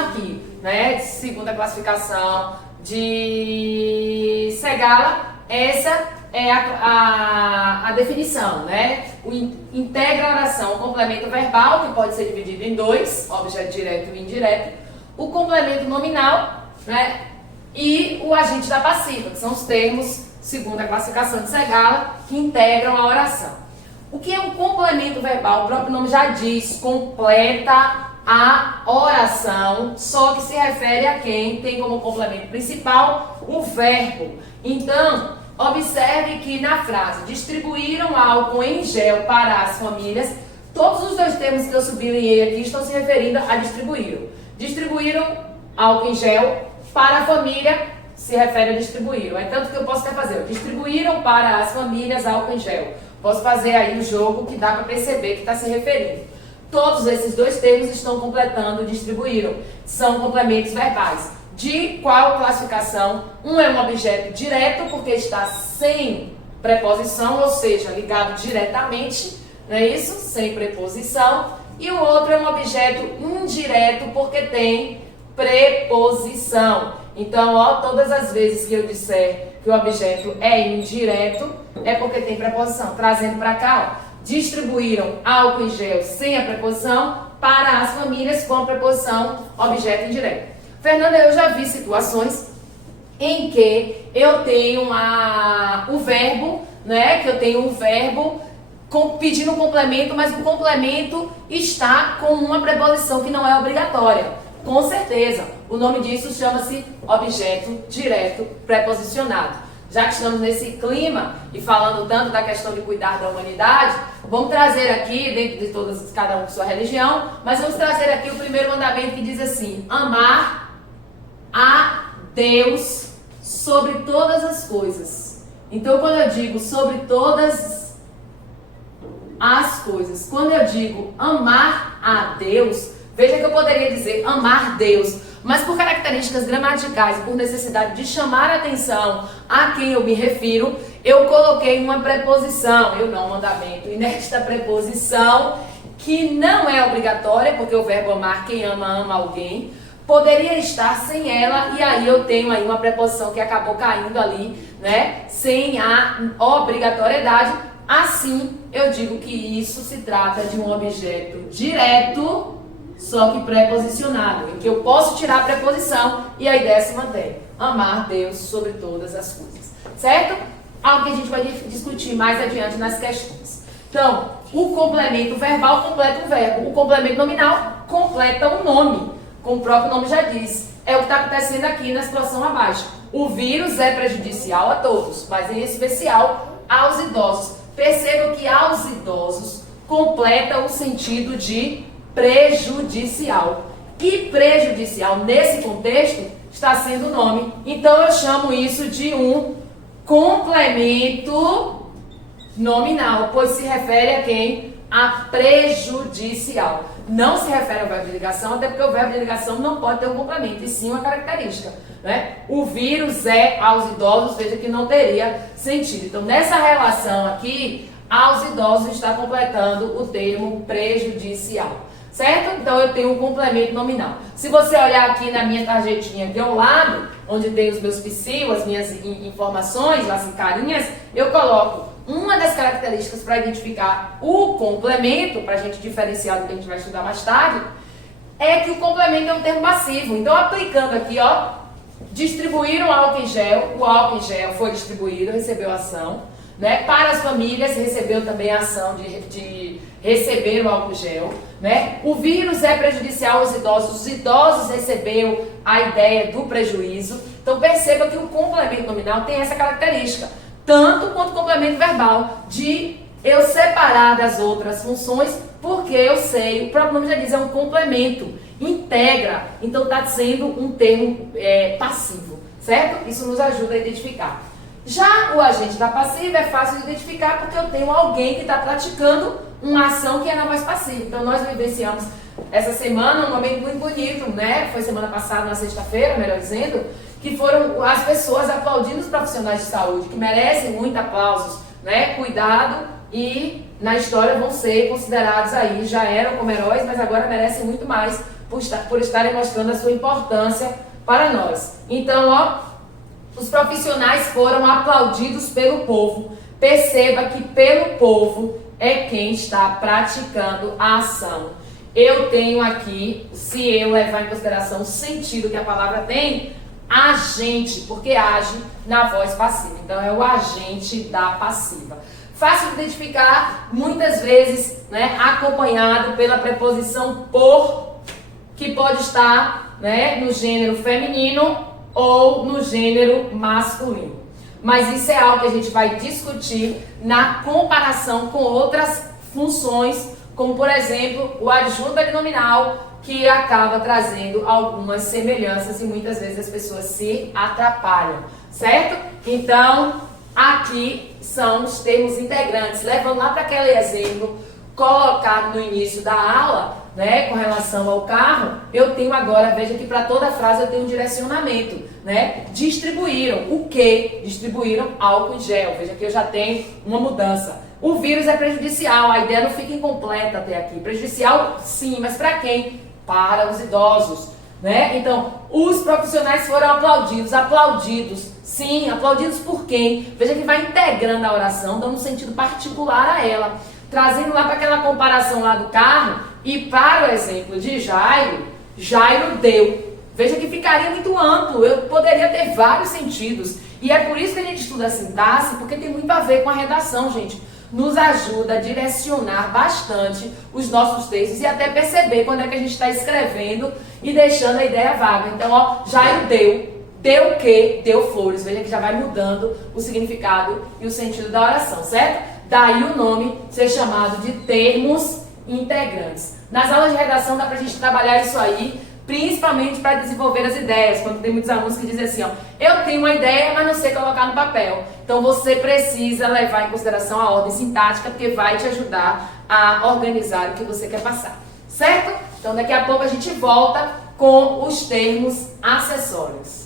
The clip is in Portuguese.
aqui, né, de segunda classificação de Segala, essa é a definição, né? Integra a oração, o complemento verbal, que pode ser dividido em dois, objeto direto e indireto, o complemento nominal, né? E o agente da passiva, que são os termos, segundo a classificação de Segala, que integram a oração. O que é um complemento verbal? O próprio nome já diz, completa a oração, só que se refere a quem tem como complemento principal o verbo. Então, observe que na frase distribuíram álcool em gel para as famílias, todos os dois termos que eu sublinhei aqui estão se referindo a distribuíram. Distribuíram álcool em gel para a família, se refere a distribuíram. É tanto que eu posso até fazer, distribuíram para as famílias álcool em gel. Posso fazer aí o jogo que dá para perceber que está se referindo. Todos esses dois termos estão completando distribuíram. São complementos verbais. De qual classificação? Um é um objeto direto, porque está sem preposição, ou seja, ligado diretamente, não é isso? Sem preposição. E o outro é um objeto indireto, porque tem preposição. Então, ó, todas as vezes que eu disser que o objeto é indireto, é porque tem preposição. Trazendo para cá, ó. Distribuíram álcool em gel sem a preposição para as famílias com a preposição objeto indireto. Fernanda, eu já vi situações em que eu tenho o verbo, né? Que eu tenho um verbo pedindo um complemento, mas o complemento está com uma preposição que não é obrigatória. Com certeza, o nome disso chama-se objeto direto preposicionado. Já que estamos nesse clima e falando tanto da questão de cuidar da humanidade, vamos trazer aqui, dentro de todas, cada um com sua religião, mas vamos trazer aqui o primeiro mandamento que diz assim: amar a Deus sobre todas as coisas. Então, quando eu digo sobre todas as coisas, quando eu digo amar a Deus, veja que eu poderia dizer amar Deus, mas por características gramaticais e por necessidade de chamar a atenção a quem eu me refiro, eu coloquei uma preposição, eu não mandamento, e nesta preposição, que não é obrigatória, porque o verbo amar, quem ama, ama alguém, poderia estar sem ela, e aí eu tenho aí uma preposição que acabou caindo ali, né, sem a obrigatoriedade. Assim, eu digo que isso se trata de um objeto direto, só que preposicionado, em que eu posso tirar a preposição e a ideia se mantém. Amar Deus sobre todas as coisas. Certo? Algo que a gente vai discutir mais adiante nas questões. Então, o complemento verbal completa o verbo. O complemento nominal completa o nome. Como o próprio nome já diz. É o que está acontecendo aqui na situação abaixo. O vírus é prejudicial a todos, mas em especial aos idosos. Percebam que aos idosos completa o sentido de prejudicial. E prejudicial, nesse contexto, está sendo o nome. Então, eu chamo isso de um complemento nominal, pois se refere a quem? A prejudicial. Não se refere ao verbo de ligação, até porque o verbo de ligação não pode ter um complemento, e sim uma característica, né? O vírus é aos idosos, veja que não teria sentido. Então, nessa relação aqui, aos idosos está completando o termo prejudicial. Certo? Então eu tenho um complemento nominal. Se você olhar aqui na minha tarjetinha aqui ao lado, onde tem os meus psiu, as minhas informações, as carinhas, eu coloco uma das características para identificar o complemento, para a gente diferenciar do que a gente vai estudar mais tarde, é que o complemento é um termo passivo. Então, aplicando aqui, ó, distribuíram álcool em gel, o álcool em gel foi distribuído, recebeu ação, né? Para as famílias, recebeu também a ação de receber o álcool gel, né? O vírus é prejudicial aos idosos, os idosos receberam a ideia do prejuízo. Então perceba que o complemento nominal tem essa característica, tanto quanto o complemento verbal, de eu separar das outras funções, porque eu sei, o próprio nome já diz, é um complemento, integra, então está sendo um termo passivo, certo? Isso nos ajuda a identificar. Já o agente da passiva é fácil de identificar porque eu tenho alguém que está praticando uma ação que é na voz passiva. Então nós vivenciamos essa semana um momento muito bonito, né? Foi semana passada, na sexta-feira, melhor dizendo, que foram as pessoas aplaudindo os profissionais de saúde, que merecem muito aplausos, né? Cuidado, e na história vão ser considerados aí, já eram como heróis, mas agora merecem muito mais por estarem mostrando a sua importância para nós. Então, ó, os profissionais foram aplaudidos pelo povo. Perceba que pelo povo é quem está praticando a ação. Eu tenho aqui, se eu levar em consideração o sentido que a palavra tem, agente, porque age na voz passiva. Então, é o agente da passiva. Fácil de identificar, muitas vezes, né, acompanhado pela preposição por, que pode estar, né, no gênero feminino ou no gênero masculino. Mas isso é algo que a gente vai discutir na comparação com outras funções, como, por exemplo, o adjunto nominal, que acaba trazendo algumas semelhanças e muitas vezes as pessoas se atrapalham, certo? Então, aqui são os termos integrantes, levando lá para aquele exemplo colocado no início da aula, né, com relação ao carro. Eu tenho agora, veja que para toda frase eu tenho um direcionamento, né? Distribuíram o quê? Distribuíram álcool em gel. Veja que eu já tenho uma mudança. O vírus é prejudicial, a ideia não fica incompleta até aqui. Prejudicial, sim, mas para quem? Para os idosos, né? Então, os profissionais foram aplaudidos. Aplaudidos, sim, aplaudidos por quem? Veja que vai integrando a oração, dando um sentido particular a ela. Trazendo lá para aquela comparação lá do carro e para o exemplo de Jairo, Jairo deu. Veja que ficaria muito amplo, eu poderia ter vários sentidos. E é por isso que a gente estuda a sintaxe, porque tem muito a ver com a redação, gente. Nos ajuda a direcionar bastante os nossos textos e até perceber quando é que a gente está escrevendo e deixando a ideia vaga. Então, ó, Jairo deu. Deu o quê? Deu flores. Veja que já vai mudando o significado e o sentido da oração, certo? Daí o nome ser chamado de termos integrantes. Nas aulas de redação dá pra gente trabalhar isso aí, principalmente para desenvolver as ideias. Quando tem muitos alunos que dizem assim, ó, eu tenho uma ideia, mas não sei colocar no papel. Então você precisa levar em consideração a ordem sintática, porque vai te ajudar a organizar o que você quer passar, certo? Então daqui a pouco a gente volta com os termos acessórios.